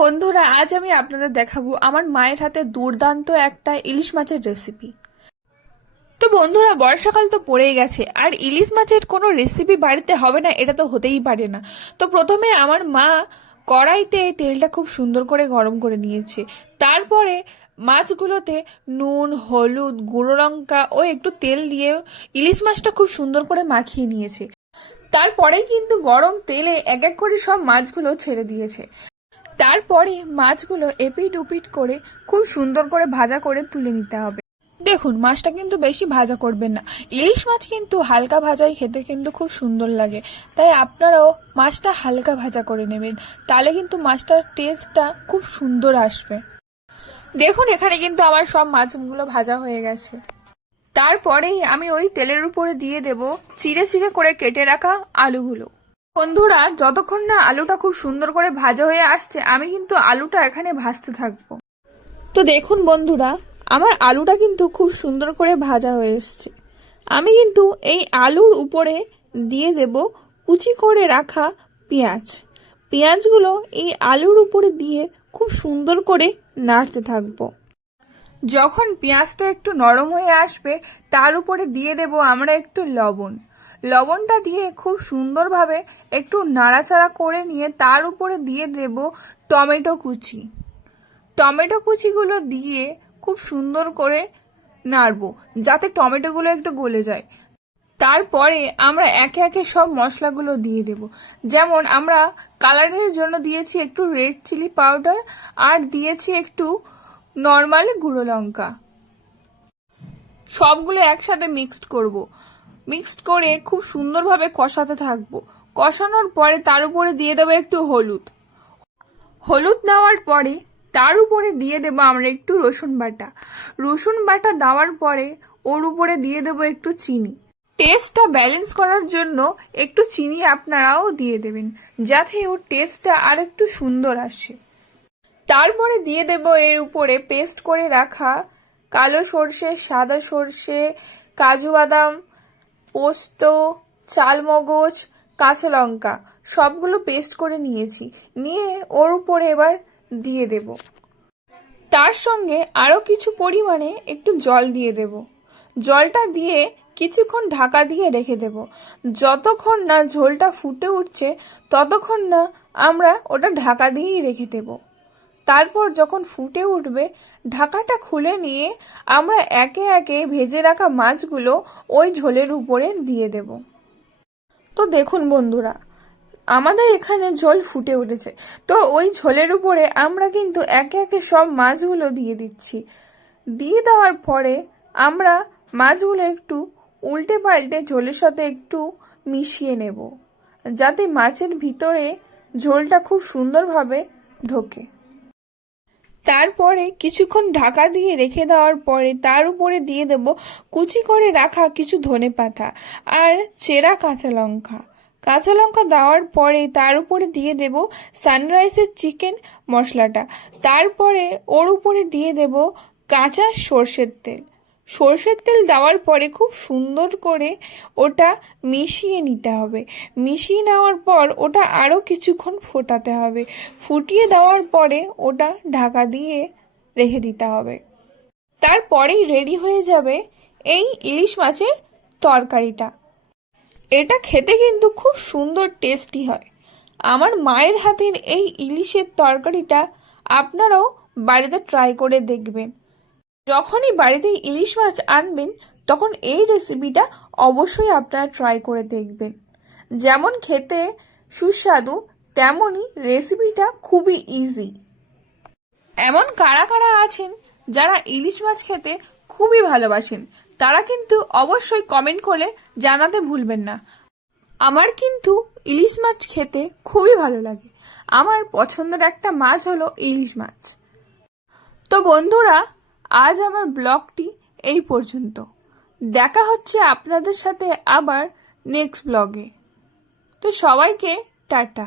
বন্ধুরা, আজ আমি আপনাদের দেখাবো আমার মায়ের হাতে দুর্দান্ত একটা ইলিশ মাছের রেসিপি। তো বন্ধুরা, বর্ষাকাল তো পড়েই গেছে, আর ইলিশ মাছের কোনো রেসিপি বাড়িতে হবে না এটা তো হতেই পারে না। তো প্রথমে আমার মা কড়াইতে তেলটা খুব সুন্দর করে গরম করে নিয়েছে। তারপরে মাছগুলোতে নুন, হলুদ, গুঁড়ো লঙ্কা ও একটু তেল দিয়ে ইলিশ মাছটা খুব সুন্দর করে মাখিয়ে নিয়েছে। তারপরেই কিন্তু গরম তেলে এক এক করে সব মাছগুলো ছেড়ে দিয়েছে। তারপরে মাছগুলো এপিট উপিট করে খুব সুন্দর করে ভাজা করে তুলে নিতে হবে। দেখুন, মাছটা কিন্তু বেশি ভাজা করবেন না। ইলিশ মাছ কিন্তু হালকা ভাজাই খেতে কিন্তু খুব সুন্দর লাগে, তাই আপনারাও মাছটা হালকা ভাজা করে নেবেন, তাহলে কিন্তু মাছটার টেস্টটা খুব সুন্দর আসবে। দেখুন, এখানে কিন্তু আমার সব মাছগুলো ভাজা হয়ে গেছে। তারপরেই আমি ওই তেলের উপরে দিয়ে দেব চিড়ে চিড়ে করে কেটে রাখা আলুগুলো। বন্ধুরা, যতক্ষণ না আলুটা খুব সুন্দর করে ভাজা হয়ে আসছে, আমি কিন্তু আলুটা এখানে ভাজতে থাকবো। তো দেখুন বন্ধুরা, আমার আলুটা কিন্তু খুব সুন্দর করে ভাজা হয়ে এসছে। আমি কিন্তু এই আলুর উপরে দিয়ে দেব কুচি করে রাখা পেঁয়াজ। পেঁয়াজগুলো এই আলুর উপরে দিয়ে খুব সুন্দর করে নাড়তে থাকবো। যখন পেঁয়াজটা একটু নরম হয়ে আসবে, তার উপরে দিয়ে দেব আমরা একটু লবণ। লবণটা দিয়ে খুব সুন্দরভাবে একটু নাড়াচাড়া করে নিয়ে তার উপরে দিয়ে দেব টমেটো কুচি। টমেটো কুচিগুলো দিয়ে খুব সুন্দর করে নাড়বো, যাতে টমেটোগুলো একটু গলে যায়। তারপরে আমরা একে একে সব মশলাগুলো দিয়ে দেব। যেমন আমরা কালারের জন্য দিয়েছি একটু রেড চিলি পাউডার, আর দিয়েছি একটু নর্মাল গুঁড়ো লঙ্কা। সবগুলো একসাথে মিক্সড করব। মিক্সড করে খুব সুন্দরভাবে কষাতে থাকবো। কষানোর পরে তার উপরে দিয়ে দেবো একটু হলুদ। হলুদ দেওয়ার পরে তার উপরে দিয়ে দেবো আমরা একটু রসুন বাটা। রসুন বাটা দেওয়ার পরে ওর উপরে দিয়ে দেবো একটু চিনি। টেস্টটা ব্যালেন্স করার জন্য একটু চিনি আপনারাও দিয়ে দেবেন, যাতে ওর টেস্টটা আর একটু সুন্দর আসে। তারপরে দিয়ে দেব এর উপরে পেস্ট করে রাখা কালো সর্ষে, সাদা সর্ষে, কাজু বাদাম, পোস্ত, চালমগজ, কাঁচা লঙ্কা সবগুলো পেস্ট করে নিয়েছি। নিয়ে ওর উপরে এবার দিয়ে দেব। তার সঙ্গে আরও কিছু পরিমাণে একটু জল দিয়ে দেব। জলটা দিয়ে কিছুক্ষণ ঢাকা দিয়ে রেখে দেব। যতক্ষণ না ঝোলটা ফুটে উঠছে ততক্ষণ না আমরা ওটা ঢাকা দিয়েই রেখে দেব। তারপর যখন ফুটে উঠবে, ঢাকাটা খুলে নিয়ে আমরা একে একে ভেজে রাখা মাছগুলো ওই ঝোলের উপরে দিয়ে দেব। তো দেখুন বন্ধুরা, আমাদের এখানে ঝোল ফুটে উঠেছে। তো ওই ঝোলের উপরে আমরা কিন্তু একে একে সব মাছগুলো দিয়ে দিচ্ছি। দিয়ে দেওয়ার পরে আমরা মাছগুলো একটু উল্টে পাল্টে ঝোলের সাথে একটু মিশিয়ে নেব, যাতে মাছের ভিতরে ঝোলটা খুব সুন্দরভাবে ঢোকে। তারপরে কিছুক্ষণ ঢাকা দিয়ে রেখে দেওয়ার পরে তার উপরে দিয়ে দেব কুচি করে রাখা কিছু ধনেপাতা আর চেরা কাঁচা লঙ্কা। কাঁচা লঙ্কা দেওয়ার পরে তার উপরে দিয়ে দেব সানরাইসের চিকেন মশলাটা। তারপরে ওর উপরে দিয়ে দেব কাঁচা সর্ষের তেল। সর্ষের তেল দেওয়ার পরে খুব সুন্দর করে ওটা মিশিয়ে নিতে হবে। মিশিয়ে নেওয়ার পর ওটা আরও কিছুক্ষণ ফোটাতে হবে। ফুটিয়ে দেওয়ার পরে ওটা ঢাকা দিয়ে রেখে দিতে হবে। তারপরেই রেডি হয়ে যাবে এই ইলিশ মাছের তরকারিটা। এটা খেতে কিন্তু খুব সুন্দর টেস্টি হয়। আমার মায়ের হাতের এই ইলিশের তরকারিটা আপনারাও বাড়িতে ট্রাই করে দেখবেন। যখনই বাড়িতে ইলিশ মাছ আনবেন, তখন এই রেসিপিটা অবশ্যই আপনারা ট্রাই করে দেখবেন। যেমন খেতে সুস্বাদু, তেমনই রেসিপিটা খুবই ইজি। এমন কারা কারা আছেন যারা ইলিশ মাছ খেতে খুবই ভালোবাসেন, তারা কিন্তু অবশ্যই কমেন্ট করে জানাতে ভুলবেন না। আমার কিন্তু ইলিশ মাছ খেতে খুবই ভালো লাগে। আমার পছন্দের একটা মাছ হলো ইলিশ মাছ। তো বন্ধুরা, আজ আমার ব্লগটি এই পর্যন্ত। দেখা হচ্ছে আপনাদের সাথে আবার নেক্সট ব্লগে। তো সবাইকে টাটা।